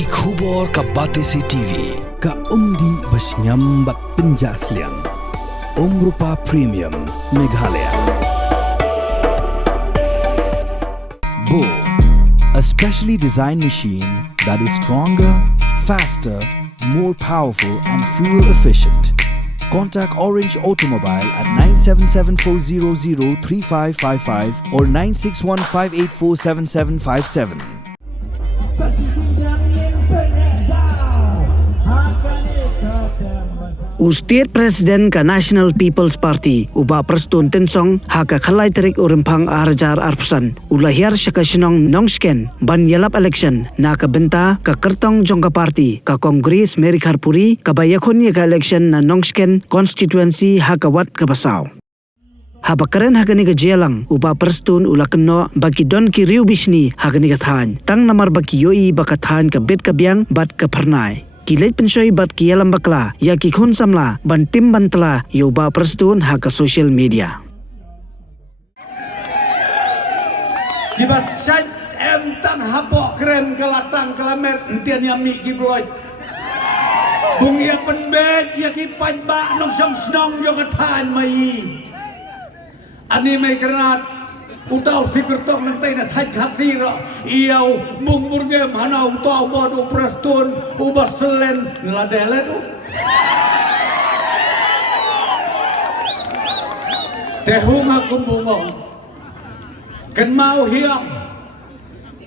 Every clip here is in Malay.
Ki khubor ka Batesi TV. Ka umdi basnyam bak penjaslian. Rupa Premium Meghalaya. Bo, a specially designed machine that is stronger, faster, more powerful and fuel efficient. Contact Orange Automobile at 977-400-3555 or 961-584-7757. State President ka National People's Party uba Prestun Tensong haka khalai tarik urimpang arjar arpusan ulahir syakasinong nongsken ban yalap election na kabenta ka kertong jongka party ka Kongres Meri Kharpuri ka bayakon ka election na nongsken constituency haka wat ka basaw. Habakaren hakani ka jelang uba Prestun ulakno bagi don ki riu bisni hakani ka than tang namar bagi yoi bakathan ka bet ka biang bat ka pernai. Kilit pensoy bat kialam bakla ya ki khun samla ban tim bantla yoba Prestun haka social media. Kibat chat em tang hapok krem kelatang kelamer entian yami kibloi. Bung ya penbet ya ki pajba nong song snong jo kathan mai. Ani mai kerat utau sikertong nanti na thaj khasira iau bung burge mana utau bodu Prestun ubas selen ladelen tehung aku bungong kan mau hiam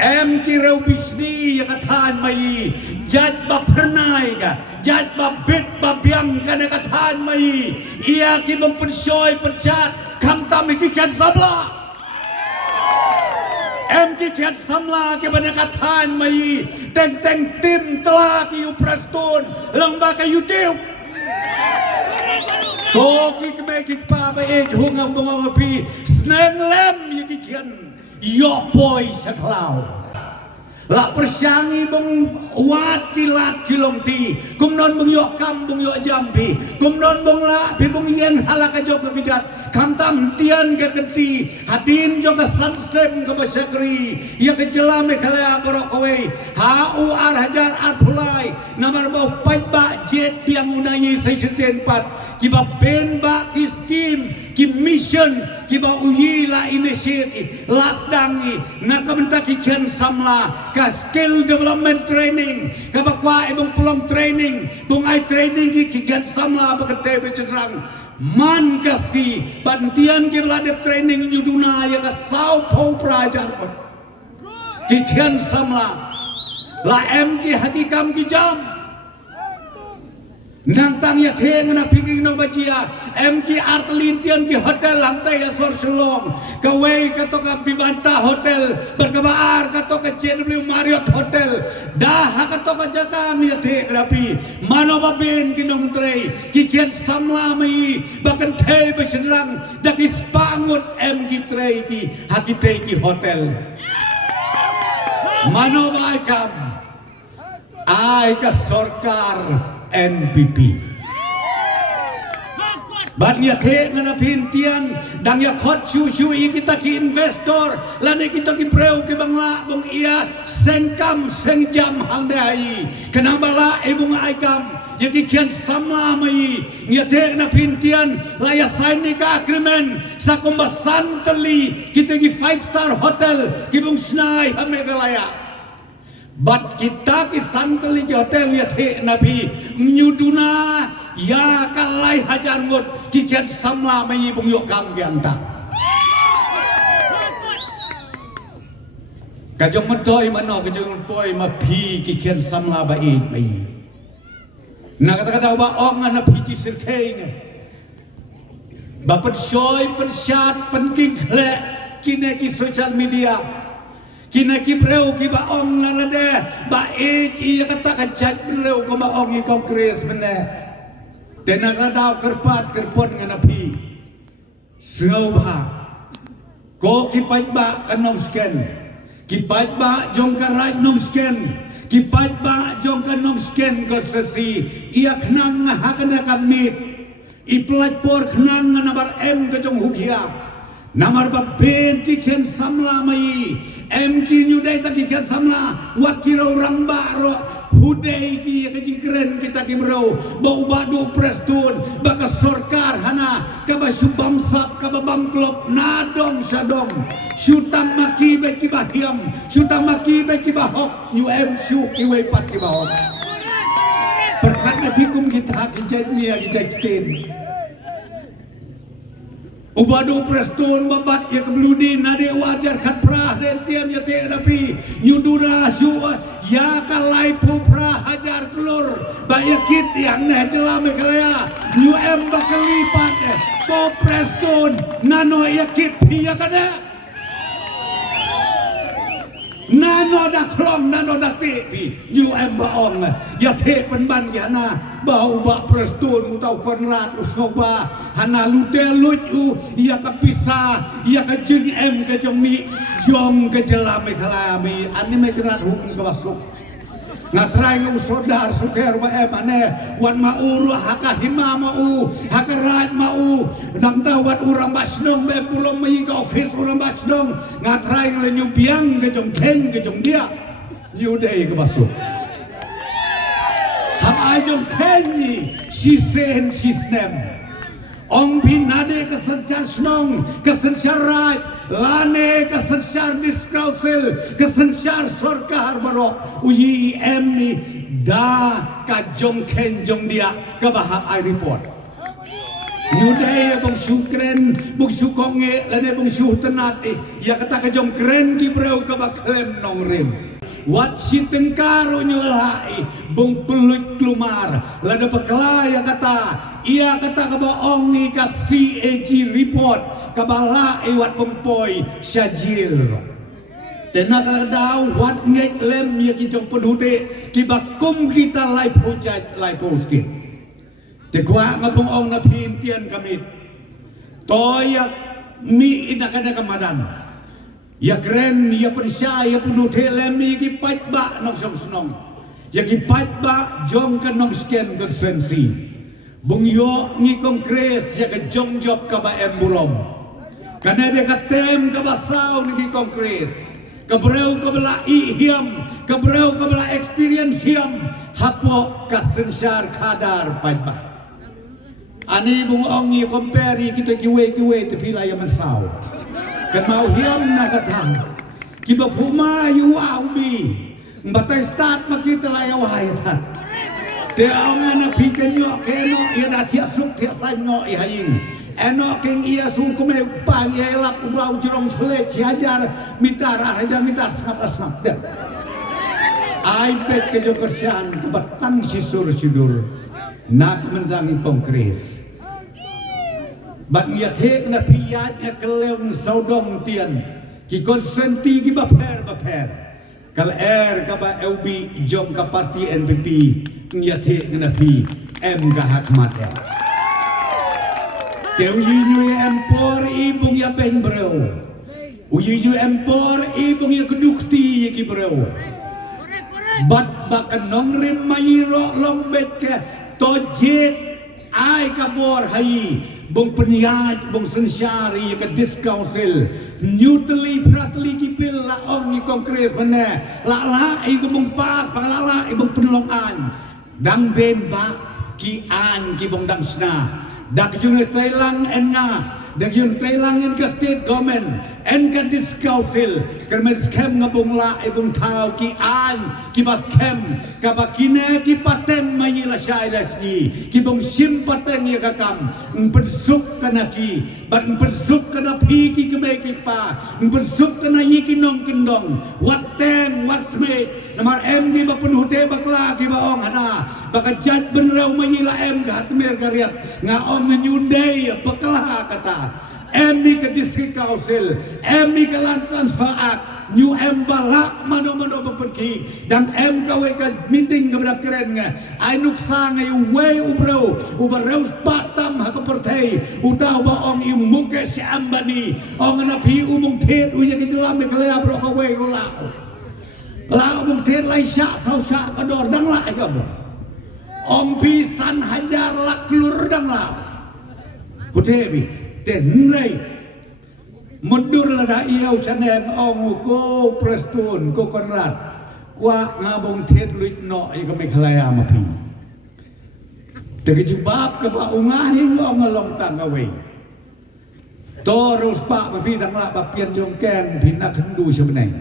em kirau bisni ya kathan mai jaj ba pernai ka jaj ba bit ba biang ka na kathan mai ia ki bung pensoy percat kam tam ki kan sabla em ki kiat samla ke banakathan mai teng tim telah ki Prestun lembah ka YouTube ko ki me ki pa ba e hungam bongong pi sneng lem ki kian yo boy saklau la persyangi bung wat kilat kilong ti kum non bung yo kam bung yo jampi kum non bung la pi bung yen halaka jok ka bijat kam tam tian ke keti hadin jok ka sanstem ke basakri ya ke jelam Meghalaya borok kowe hau ar hajar ar pulai namar bau pajba jet piang unayi sai sen pat ki ba ben ba ki skim ki mission ki ba uyi la initiative lasdangi na kabenta ki ken samla ka skill development training ka bakwa ibong pulong training bung ai training ki ken samla bakate becerang man kaski bantian ki ladep training yuduna ya ka sau pau prajar kot ki ken samla la em ki hakikam ki jam nang tang ya theng na pinging no bajia em ki artelintian ki hotel lantai ya sor selong ka wei ka to ka Vivanta hotel berkabar ka to ka JW Marriott hotel dah ka to ka jakang ya the rapi mano babin ki nong trei ki kian samla mai bakan the besenrang dak ispangut em ki trei ki hakite ki hotel mano bai kam ai ka sorkar NPP Batnya the ngana pintian dang ya khot chu kita ki investor lane kita ki preu ki bangla bung ia sengkam sengjam hang dai kenapa la ibung aikam ya ki kian sama mai ya the ngana pintian la ya sign ni ka agreement sa kumbasan teli kita ki 5-star hotel ki bung snai ha Meghalaya Bat kita ki santeli ki hotel ya the nabi nyuduna ya kalai hajar ngot ki kian samla mai bung yok kam gianta kajong mentoi mano kajong mentoi ma phi ki kian samla ba it mai na kata-kata ba ong na phi chi sirkheng ba pat soy pat shat pan ki khle kine ki social media kina ki preu ki ba ong lalade ba e i kata ka chat preu ko ba ong i Kongres mene tenak radau kerpat kerpon ngana pi seu ba ko ki pajba kanong sken ki pajba jong karai nong sken ki pajba jong kanong sken ko sesi ia knang hakana kamit i platform knang nabar m ke jong hukia namar ba ben ki ken samla mai em ki nyudai ta ki samla wat kiro ramba ro hudai ki ka jingkren kita ki bro ba ubadu prestun ba ka sorkar hana ka ba subam sap ka ba bangklop nadong sadong syutam maki be ki ba hiam syutam maki be ki ba hok you am syu ki we pat ki ba hok perkat na pikum kita ki jat nia ki jat tin ubadu prestun babat ya kebludin nade wajar kat prah den tian ya te dapi yudura su ya kalai pu prah hajar kelur bayakit yang ne jelame kalaya you em bakalipat ko prestun nano yakit pia kada nano da klong nano da tepi you em baong ya te penban ya na bau ba prestun utau konrad usnova hana lutelut u ya kapisa ya ka jing em ka jomi jom ka jelame kalami ani me krat hum ka basuk ngatrai ngu sodar suker wa em ane wan mauru haka hima mau haka rat mau nang tawat urang basnong be pulong mai ka office urang basnong ngatrai le nyu biang ka jom keng ka jom dia nyu dei ka basuk ajong kenyi sisen sisnem ong pinade kesensyar snong kesensyar raj lane kesensyar diskrausil kesensyar sorkar barok uyi emni da kajong kenjong dia kebahap ai report Yudaya bang syukren bang syukonge lane bang syuh tenat ya kata kajong kren ki breu kebaklem nong rim wat si tengkaro nyolai bung pelut kelumar lada pekla yang kata ia kata kabaong ni kasi CAG report kabala wat bengpoi syajil tena kadau wat ngek lem ya kijong pedute kibakum kita lai pujat lai poskin te kwa ngabung ong na pintian kami toyak mi inakada kamadan ya keren ya persya ya penduduk lemi ki patba nong song snong ya ki patba jong kan nong sken kan sensi bung yo ngi kongres ya ka jong job ka ba emburom kana de ka tem ka basau ngi kongres ka breu ka bela ihiam ka breu ka bela experience hiam hapo ka sensyar kadar patba ani bung ong ngi compare kita kiwe te pila ya mansau kan mau hiam na katang kiba puma yu aubi mbatai start makita layaw hayatan te ang na pikan yo keno ida tia suk tia sanyo ihaying eno king iya sung kume pang yelap ubau jerong thule ciajar mitar hajar mitar sangap deh ai bet ke jokersian kebatang sisur sidur nak mendangi kongres bat ngia thek na piyat ya keleng saudong tian ki konsenti ki baper kal ka ba LB jong ka parti NPP ngia thek na pi em ka hakmat ya teu yu empor ibung ya ben breu uyu empor ibung ya kedukti ya ki breu bat bakan nong rim mayiro long bet ke tojet ai kabor hayi bong peniat bong sensyari ke diskausil newtally pratli kipil la ong ni kongres mana la iku bong pas bang la ibong penelongan dang ben ba ki an ki bong dang sna dak jung tailang enga dak jung tailang en ka state government en ka diskausil kermet scam ngabong la ibong tao ki an ki bas scam ka bakine ki paten mayila syai lasgi ki bong sim paten ya kakam pensuk kana ki bat pensuk kana pi ki kebe ki pa pensuk kana yiki nong kendong wat teng wat sme namar em di ba penhute bakla ki ba ong hana baka jat benrau mayila em ka hatmer kariat nga ong nyudai bakla kata emi ke distrik council emi ke land transfer act new em balak mano pergi dan em kawe ka meeting kepada keren nga ay nuksa nga yung way ubreu patam haka pertay utaw ba ong yung muke si ambani ong napi umong tet uya kijelame kalaya bro kawe ko lao umong tet lay sya saw sya kador dang la ayo ong pisan hajar laklur dang la hutebi tenrai mundur lada iau chanem ong ko prestun ko konrad Wah ngabong tet luit no ika may kalaya mapi. Tegajubab ka ba ungahin lo ngalong tangaway. Toros pa mapi dang la bapian jong ken pinak hendu sebeneng.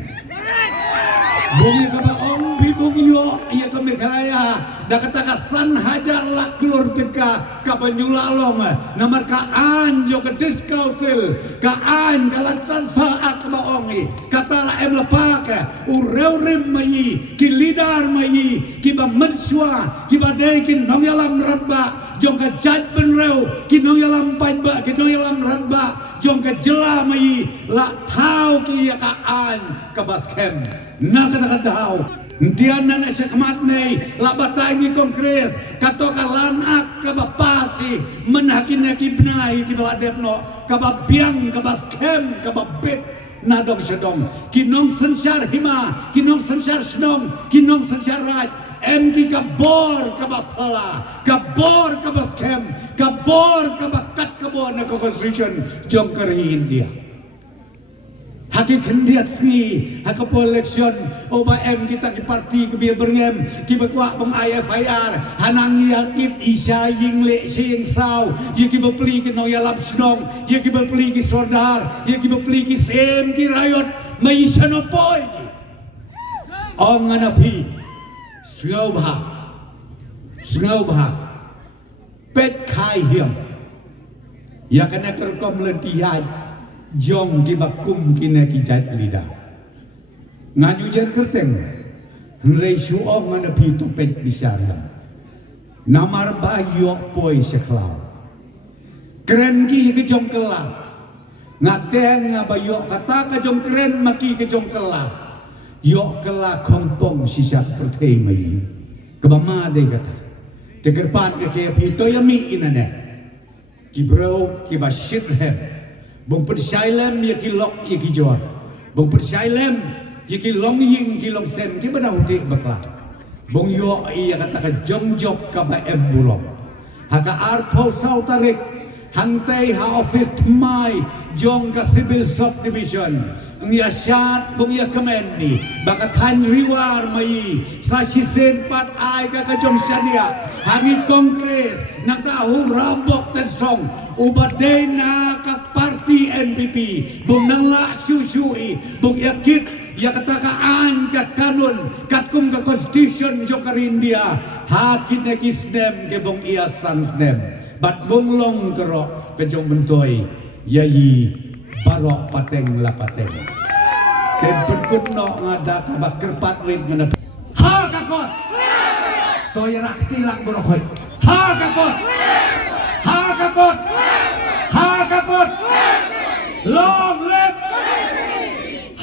Bungi ka ba ong bibung yo iya ka may kalaya. Dakatakasan hajar lak kelur teka ka banyulalong namar ka anjo ke diskausil ka an kalantan saat ka ba ongi kata la em lepak ureu rim mayi ki lidar mayi ki ba mensua ki ba dei ki nong yalam radba jong ka jaj benreu ki nong yalam pajba ki nong yalam radba jong ka jela mayi la tau ki ya ka an ka baskem na kata dau Diyan na siya kamatnay, labatay ni Kongres, kato kalanak kabapasi, menakin na kibnay, kibaladep no, kababiyang, kabaskem, kababit, nadong siya dong. Kinong sansyar hima, kinong sansyar snong, kinong sansyar raj, emki kabor kabapala, kabor kabaskem, kabor kabakat kabor na constitution, jong karihin dia. Haki kendiat sengi, haki eleksyon, oba em kita ki parti ke biar berngem, ki berkuak bang IFIR, hanang yakip isya yingle sing saw, ye ki berpeli ki noyalap snong, ye ki berpeli ki sordar, ye ki berpeli ki sem ki rayot, mai sanopoy. Ong nganapi, sengau bah, pet kai hiam, ya kena kerkom lentihai. Jong di bakum kina ki jat lida ngaju jar kerteng nrei suong ngana pi topet bisara namar bayo poi seklau keren ki ke jong kela ngateng ngabayo kata ke jong keren maki ke jong kela yo kela kompong sisa pertei mai kebama de kata tegerpan ke pi to yami inane ki bro ki basit hem Bung persailem ya ki lok ya ki jor. Bung persailem ya ki long ying ki long sem ki bana hudik bakla. Bung yo iya kata ka jong job ka ba em bulong. Haka arpo sau tarik hangtei ha office mai jong ka civil subdivision. Ngia syat bung ya kemendi baka tan riwar mai sa sisen pat ai ka jong syania. Hangi kongres nak tahu rambok ten song ubadai na ka parti NPP bung nangla susui bung yakit ya katakaan kat kanun kat kum ka constitution jokar India hakit na kisnem ke bung iya sansnem bat bung long kerok ke jong bentoy yayi barok pateng la pateng ken penkut no ngada ka bakir patrit ngana ha kakot toy rak tilak borokoy ha kakot ha kakot ha kakot long live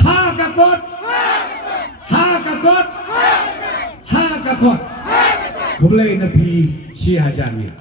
ha kakot ha kakot ha kakot kublai nabi si hajangit